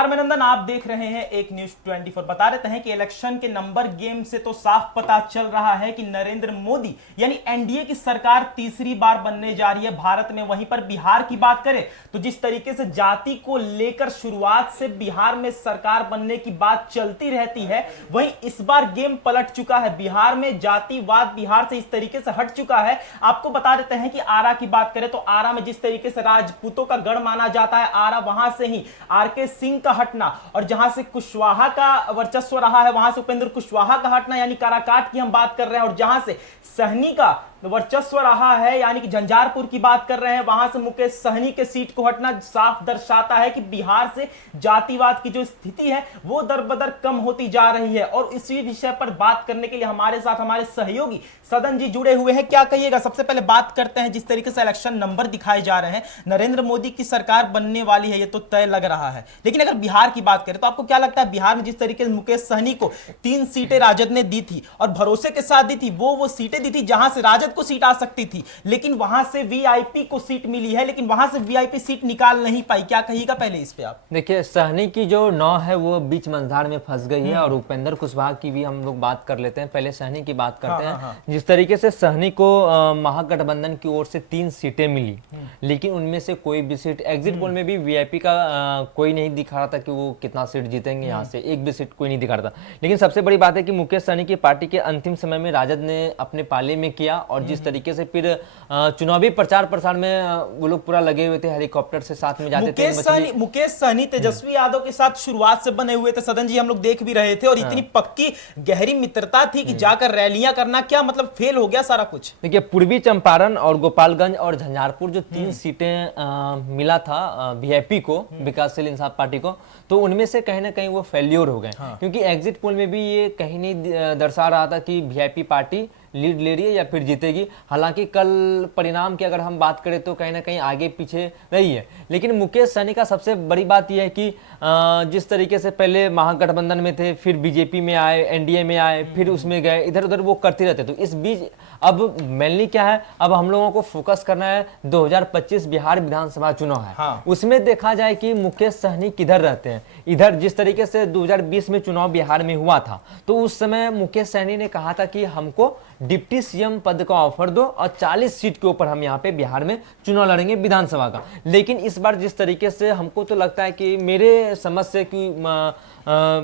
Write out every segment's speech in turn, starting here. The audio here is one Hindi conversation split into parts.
नमस्कार मैं नंदन, आप देख रहे हैं एक न्यूज 24। बता देते हैं कि इलेक्शन के नंबर गेम से तो साफ पता चल रहा है कि नरेंद्र मोदी यानी एनडीए की सरकार तीसरी बार बनने जा रही है भारत में। वहीं पर बिहार की बात करें तो जिस तरीके से जाति को लेकर शुरुआत से बिहार में सरकार बनने की बात चलती रहती है, वहीं इस बार गेम पलट चुका है। बिहार में जातिवाद बिहार से इस तरीके से हट चुका है। आपको बता देते हैं कि आरा की बात करें तो आरा में जिस तरीके से राजपूतों का गढ़ माना जाता है, आरा वहां से ही आरके सिंह का हटना और जहां से कुशवाहा का वर्चस्व रहा है वहां से उपेंद्र कुशवाहा का हटना यानी काराकाट की हम बात कर रहे हैं, और जहां से सहनी का वर्चस्व रहा है यानी कि झंझारपुर की बात कर रहे हैं वहां से मुकेश सहनी के सीट को हटना साफ दर्शाता है कि बिहार से जातिवाद की जो स्थिति है वो दर बदर कम होती जा रही है। और इसी विषय पर बात करने के लिए हमारे साथ हमारे सहयोगी सदन जी जुड़े हुए हैं। क्या कहिएगा? सबसे पहले बात करते हैं, जिस तरीके से इलेक्शन नंबर दिखाए जा रहे हैं, नरेंद्र मोदी की सरकार बनने वाली है ये तो तय लग रहा है, लेकिन अगर बिहार की बात करें तो आपको क्या लगता है बिहार में जिस तरीके से मुकेश सहनी को 3 सीटें राजद ने दी थी और भरोसे के साथ दी थी, वो सीटें दी थी जहां से राजद को सीट आ सकती थी, लेकिन वहां से वीआईपी को सीट मिली है, लेकिन वहां से वीआईपी सीट निकाल नहीं पाई। क्या कहिएगा पहले इस पे आप? देखिए, सहनी की जो नौ है वो बीच मंझधार में फंस गई है और उपेंद्र कुशवाहा की भी हम लोग बात कर लेते हैं। पहले सहनी की बात करते हैं। जिस तरीके से सहनी को महागठबंधन की ओर से 3 सीटें मिली, लेकिन उनमें से कोई भी सीट एग्जिट पोल में भी वीआईपी का कोई नहीं दिखा रहा था कि वो कितना सीट जीतेंगे। यहाँ से एक भी सीट कोई नहीं दिखा रहा था। लेकिन सबसे बड़ी बात है कि मुकेश सहनी की पार्टी के अंतिम समय में राजद ने अपने पाले में किया और जिस तरीके से फिर चुनावी प्रचार प्रसार में वो लोग पूरा लगे हुए थे, हेलीकॉप्टर से साथ में जाते थे। मुकेश सहनी तेजस्वी यादव के साथ शुरुआत से बने हुए थे, सदन जी हम लोग देख भी रहे थे, और इतनी पक्की गहरी मित्रता थी कि जाकर रैलियां करना क्या मतलब फेल हो गया सारा कुछ। देखिए, पूर्वी चंपारण और गोपालगंज और झंझारपुर जो 3 सीटें मिला था वीआईपी को, विकासशील इंसाफ पार्टी को, तो उनमें से कहीं ना कहीं वो फेल्योर हो गए। क्योंकि एग्जिट पोल में भी ये कहीं नहीं दर्शा रहा था कि वीआईपी पार्टी लीड ले रही है या फिर जीतेगी। हालांकि कल परिणाम की अगर हम बात करें तो कहीं ना कहीं आगे पीछे रही है। लेकिन मुकेश सहनी का सबसे बड़ी बात यह है कि जिस तरीके से पहले महागठबंधन में थे, फिर बीजेपी में आए, एनडीए में आए, फिर उसमें गए, इधर उधर वो करते रहते। तो इस बीच अब मेनली क्या है, अब हम लोगों को फोकस करना है 2025 बिहार विधानसभा चुनाव है। उसमें देखा जाए कि मुकेश सहनी किधर रहते हैं। इधर जिस तरीके से 2020 में चुनाव बिहार में हुआ था तो उस समय मुकेश सहनी ने कहा था कि हमको डिप्टी सीएम पद का ऑफर दो और 40 सीट के ऊपर हम यहाँ पे बिहार में चुनाव लड़ेंगे विधानसभा का। लेकिन इस बार जिस तरीके से हमको तो लगता है कि मेरे समझ से कि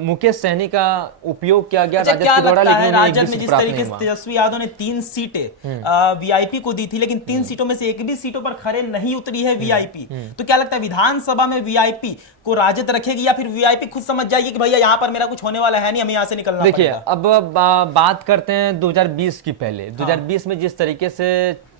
मुकेश सहनी का उपयोग किया गया राजद के द्वारा, लेकिन राजद में जिस तरीके से तेजस्वी यादव ने 3 सीटें वीआईपी को दी थी, लेकिन 3 सीटों में से एक भी सीटों पर खरे नहीं उतरी है वीआईपी। तो क्या लगता है विधानसभा में वीआईपी को राजद रखेगी या फिर वीआईपी खुद समझ जाएगी कि भैया यहाँ पर मेरा कुछ होने वाला है नहीं, हमें यहाँ से निकलना पड़ेगा? देखिए, अब बात करते हैं 2020 की। पहले 2020 में जिस तरीके से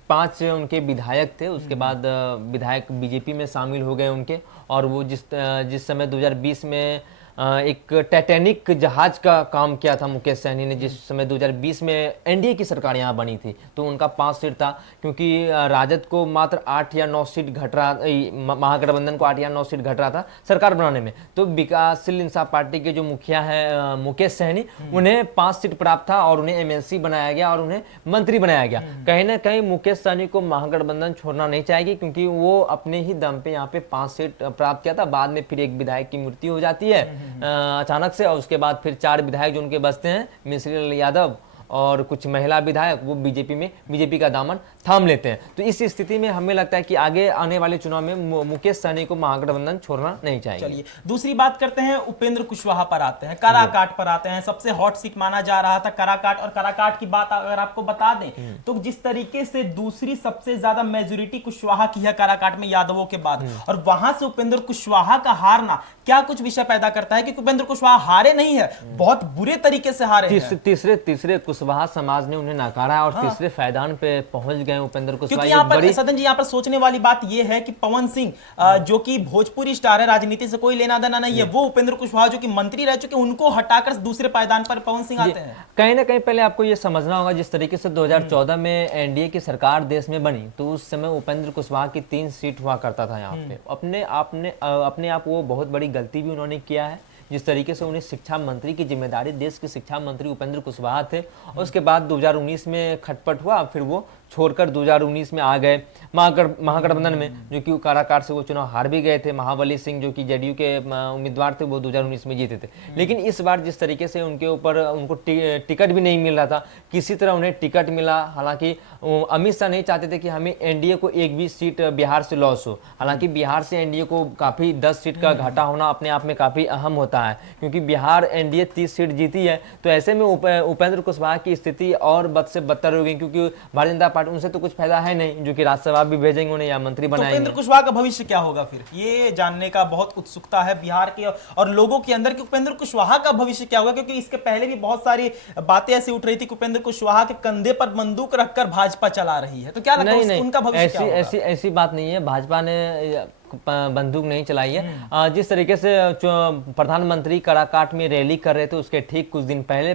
5 उनके विधायक थे, उसके बाद विधायक बीजेपी में शामिल हो गए उनके, और वो जिस समय 2020 में एक टाइटैनिक जहाज का काम किया था मुकेश सहनी ने, जिस समय 2020 में एनडीए की सरकार यहाँ बनी थी, तो उनका 5 सीट था। क्योंकि राजद को मात्र 8 या 9 सीट घट रहा, महागठबंधन को 8 या 9 सीट घट रहा था सरकार बनाने में, तो विकासशील इंसाफ पार्टी के जो मुखिया है मुकेश सहनी, उन्हें 5 सीट प्राप्त था और उन्हें एमएलसी बनाया गया और उन्हें मंत्री बनाया गया। कहीं ना कहीं मुकेश सहनी को महागठबंधन छोड़ना नहीं चाहेगी, क्योंकि वो अपने ही दम पे यहाँ पे 5 सीट प्राप्त किया था। बाद में फिर एक विधायक की मृत्यु हो जाती है अचानक से, और उसके बाद फिर 4 विधायक जो उनके बचते हैं, मिश्री लाल यादव और कुछ महिला विधायक, वो बीजेपी का दामन थाम लेते हैं। तो इस स्थिति में हमें लगता है कि आगे आने वाले चुनाव में मुकेश सहनी को महागठबंधन छोड़ना नहीं चाहिए। चलिए दूसरी बात करते हैं, उपेंद्र कुशवाहा पर आते हैं, काराकाट पर आते हैं। सबसे हॉट सीट माना जा रहा था काराकाट, और काराकाट की बात अगर आपको बता दें तो जिस तरीके से दूसरी सबसे ज्यादा मेजोरिटी कुशवाहा की है काराकाट में यादवों के बाद, और वहां से उपेंद्र कुशवाहा का हारना क्या कुछ विषय पैदा करता है? क्योंकि उपेंद्र कुशवाहा हारे नहीं है, बहुत बुरे तरीके से हारे हैं। तीसरे कुशवाहा समाज ने उन्हें नकारा और तीसरे फैदान पे पहुंच गए उपेंद्र कुशवाहा। यहाँ पर सदन जी, यहाँ पर सोचने वाली बात यह है कि पवन सिंह जो कि भोजपुरी स्टार है, राजनीति से कोई लेना देना नहीं है, वो उपेंद्र कुशवाहा जो कि मंत्री रह चुके, उनको हटाकर दूसरे पायदान पर पवन सिंह आते हैं। कहीं ना कहीं पहले आपको यह समझना होगा, जिस तरीके से 2014 में एनडीए की सरकार देश में बनी, तो उस समय उपेंद्र कुशवाहा की 3 सीट हुआ करता था यहाँ पे। अपने आप वो बहुत बड़ी गलती भी उन्होंने किया है। जिस तरीके से उन्हें शिक्षा मंत्री की जिम्मेदारी, देश के शिक्षा मंत्री उपेंद्र कुशवाहा थे, और उसके बाद 2019 में खटपट हुआ, फिर वो छोड़कर 2019 में आ गए महागठबंधन में, जो कि काराकाट से वो चुनाव हार भी गए थे। महाबली सिंह जो कि जेडीयू के उम्मीदवार थे, वो 2019 में जीते थे। लेकिन इस बार जिस तरीके से उनके ऊपर उनको टिकट भी नहीं मिल रहा था, किसी तरह उन्हें टिकट मिला। हालांकि अमित शाह नहीं चाहते थे कि हमें एनडीए को एक भी सीट बिहार से लॉस हो। हालांकि बिहार से एनडीए को काफ़ी 10 सीट का घाटा होना अपने आप में काफ़ी अहम होता है, क्योंकि बिहार एनडीए 30 सीट जीती है। तो ऐसे में उपेंद्र कुशवाहा की स्थिति और बद से बदतर हो गई, क्योंकि भारतीय जनता पार्टी उनसे तो कुछ फायदा है नहीं, जो कि राज्यसभा भी भेजेंगे उन्हें या मंत्री बनाएंगे। उपेंद्र कुशवाहा का भविष्य क्या होगा फिर, ये जानने का बहुत उत्सुकता है बिहार के और लोगों के अंदर कि उपेंद्र कुशवाहा का भविष्य क्या होगा। क्योंकि इसके पहले भी बहुत सारी बातें ऐसी उठ रही थी कि उपेंद्र कुशवाहा के कंधे पर बंदूक रखकर भाजपा चला रही है। तो क्या लगता है उनका भविष्य क्या होगा? ऐसी बात नहीं है, भाजपा ने बंदूक नहीं चलाई है। जिस तरीके से प्रधानमंत्री काराकाट में रैली कर रहे थे, उसके ठीक कुछ दिन पहले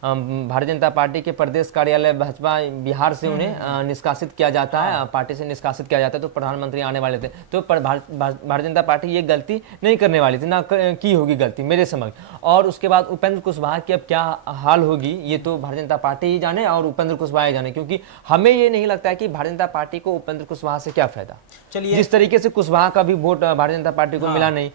भारतीय जनता पार्टी के प्रदेश कार्यालय भाजपा बिहार से उन्हें निष्कासित किया जाता है, पार्टी से निष्कासित किया जाता है। तो प्रधानमंत्री आने वाले थे, तो भारतीय जनता पार्टी ये गलती नहीं करने वाली थी, ना की होगी गलती मेरे समझ। और उसके बाद उपेंद्र कुशवाहा की अब क्या हाल होगी, ये तो भारतीय जनता पार्टी ही जाने और उपेंद्र कुशवाहा ही जाने, क्योंकि हमें ये नहीं लगता है कि भारतीय जनता पार्टी को उपेंद्र कुशवाहा से क्या फायदा। चलिए, जिस तरीके से कुशवाहा का भी वोट भारतीय जनता पार्टी को मिला नहीं,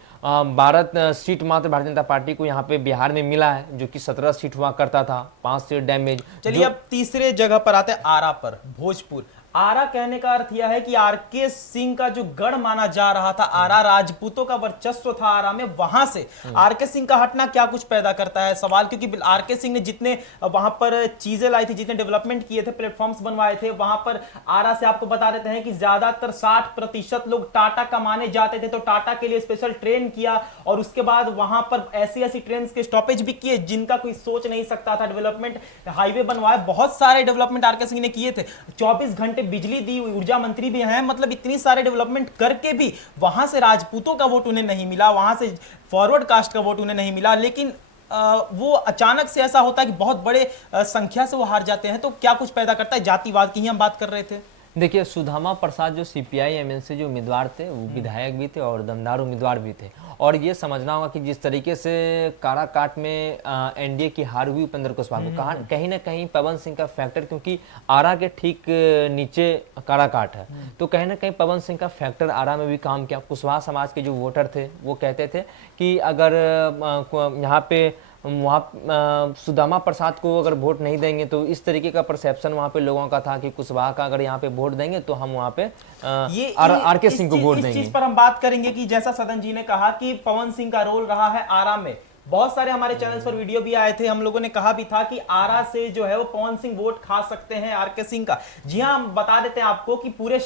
12 सीट मात्र भारतीय जनता पार्टी को यहाँ पे बिहार में मिला है, जो कि 17 सीट हुआ करता था, 5 सीट डैमेज। चलिए अब तीसरे जगह पर आते हैं, आरा पर, भोजपुर। आरा कहने का अर्थ यह है कि आरके सिंह का जो गढ़ माना जा रहा था, आरा राजपूतों का वर्चस्व था आरा में, वहां से आरके सिंह का हटना क्या कुछ पैदा करता है सवाल। क्योंकि आरके सिंह ने जितने वहां पर चीजें लाई थी, जितने डेवलपमेंट किए थे, प्लेटफॉर्म्स बनवाए थे, वहां पर आरा से आपको बता देते हैं कि ज्यादातर 60% लोग टाटा कमाने जाते थे। तो टाटा के लिए स्पेशल ट्रेन किया और उसके बाद वहां पर ऐसी ऐसी ट्रेन के स्टॉपेज भी किए जिनका कोई सोच नहीं सकता था। डेवलपमेंट, हाईवे बनवाए, बहुत सारे डेवलपमेंट आरके सिंह ने किए थे। 24 घंटे बिजली दी, ऊर्जा मंत्री भी हैं। मतलब इतनी सारे डेवलपमेंट करके भी वहां से राजपूतों का वोट उन्हें नहीं मिला, वहां से फॉरवर्ड कास्ट का वोट उन्हें नहीं मिला। लेकिन वो अचानक से ऐसा होता है कि बहुत बड़े संख्या से वो हार जाते हैं। तो क्या कुछ पैदा करता है, जातिवाद की ही हम बात कर रहे थे। देखिए, सुदामा प्रसाद जो सीपीआई एमएल से जो उम्मीदवार थे, वो विधायक भी थे और दमदार उम्मीदवार भी थे। और ये समझना होगा कि जिस तरीके से काराकाट में एनडीए की हार हुई उपेंद्र कुशवाहा को, कहीं ना कहीं पवन सिंह का फैक्टर, क्योंकि आरा के ठीक नीचे काराकाट है, तो कहीं ना कहीं पवन सिंह का फैक्टर आरा में भी काम किया। कुशवाहा समाज के जो वोटर थे वो कहते थे कि अगर यहाँ पे वहाँ सुदामा प्रसाद को अगर वोट नहीं देंगे, तो इस तरीके का परसेप्शन वहाँ पे लोगों का था कि कुशवाहा का अगर यहाँ पे वोट देंगे तो हम वहाँ पे आरके सिंह को वोट देंगे। इस चीज पर हम बात करेंगे कि जैसा सदन जी ने कहा कि पवन सिंह का रोल रहा है आरा में। बहुत सारे हमारे चैनल्स पर वीडियो भी आए थे, हम लोगों ने कहा भी था कि आरा से जो है वो पवन सिंह वोट खा सकते हैं आरके सिंह का। जी हाँ, हम बता देते हैं आपको कि पूरे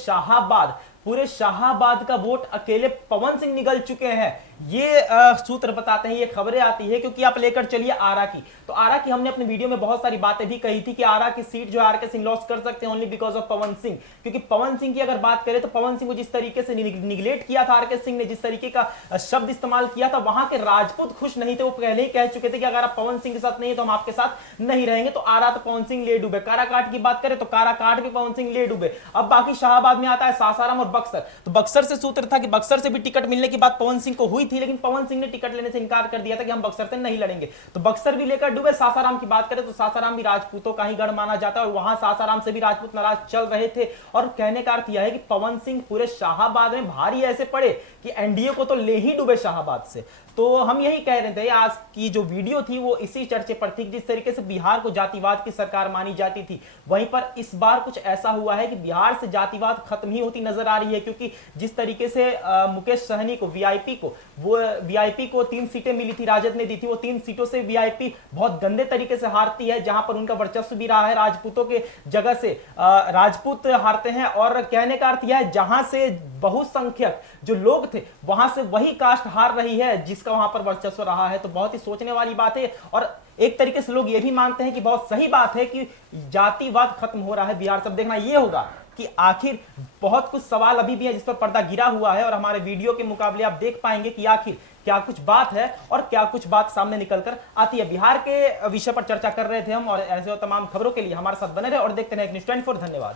शाहाबाद का वोट अकेले पवन सिंह निगल चुके हैं। ये सूत्र बताते हैं, ये खबरें आती है। क्योंकि आप लेकर चलिए आरा की, तो आरा की हमने अपने वीडियो में बहुत सारी बातें भी कही थी कि आरा की सीट जो आरके सिंह लॉस कर सकते हैं only because of Pawan Singh. क्योंकि पवन सिंह की अगर बात करें तो पवन सिंह को जिस तरीके से निगलेक्ट किया था आरके सिंह ने, जिस तरीके का शब्द इस्तेमाल किया था, वहां के राजपूत खुश नहीं थे। वो पहले ही कह चुके थे कि अगर आप पवन सिंह के साथ नहीं है तो हम आपके साथ नहीं रहेंगे। तो आरा तो पवन सिंह ले डूबे। काराकाट की बात करें तो काराकाट भी पवन सिंह ले डूबे। अब बाकी शाहाबाद में आता है सासाराम और बक्सर। तो बक्सर से सूत्र था कि बक्सर से भी टिकट मिलने की बात पवन सिंह को हुई थी, लेकिन पवन सिंह ने टिकट लेने से इनकार कर दिया था कि हम बक्सर से नहीं लड़ेंगे। तो बक्सर भी लेकर डूबे। सासाराम की बात करें तो सासाराम भी राजपूतों का ही गढ़ माना जाता है और वहां सासाराम से भी राजपूत नाराज चल रहे थे। और कहने का अर्थ यह है कि पवन सिंह पूरे शाहाबाद में भारी ऐसे पड़े कि एनडीए को तो ले ही डूबे शाहाबाद से। तो हम यही कह रहे थे, आज की जो वीडियो थी वो इसी चर्चे पर थी। जिस तरीके से बिहार को जातिवाद की सरकार मानी जाती थी, वहीं पर इस बार कुछ ऐसा हुआ है कि बिहार से जातिवाद खत्म ही होती नजर आ रही है। क्योंकि जिस तरीके से मुकेश सहनी को वीआईपी को 3 सीटें मिली थी, राजद ने दी थी, वो 3 सीटों से वीआईपी बहुत गंदे तरीके से हारती है, जहां पर उनका वर्चस्व भी रहा है। राजपूतों के जगह से राजपूत हारते हैं। और कहने का अर्थ यह है, जहां से बहुसंख्यक जो लोग थे वहां से वही कास्ट हार रही है जिसका वहां पर वर्चस्व रहा है। तो बहुत ही सोचने वाली बात है। और एक तरीके से लोग ये भी मानते हैं कि बहुत सही बात है कि जातिवाद खत्म हो रहा है बिहार से। अब देखना ये होगा कि आखिर, बहुत कुछ सवाल अभी भी है जिस पर पर्दा गिरा हुआ है और हमारे वीडियो के मुकाबले आप देख पाएंगे कि आखिर क्या कुछ बात है और क्या कुछ बात सामने निकलकर आती है। बिहार के विषय पर चर्चा कर रहे थे हम, और ऐसे तमाम खबरों के लिए हमारे साथ बने रहे और देखते रहे न्यूज़ 24। धन्यवाद।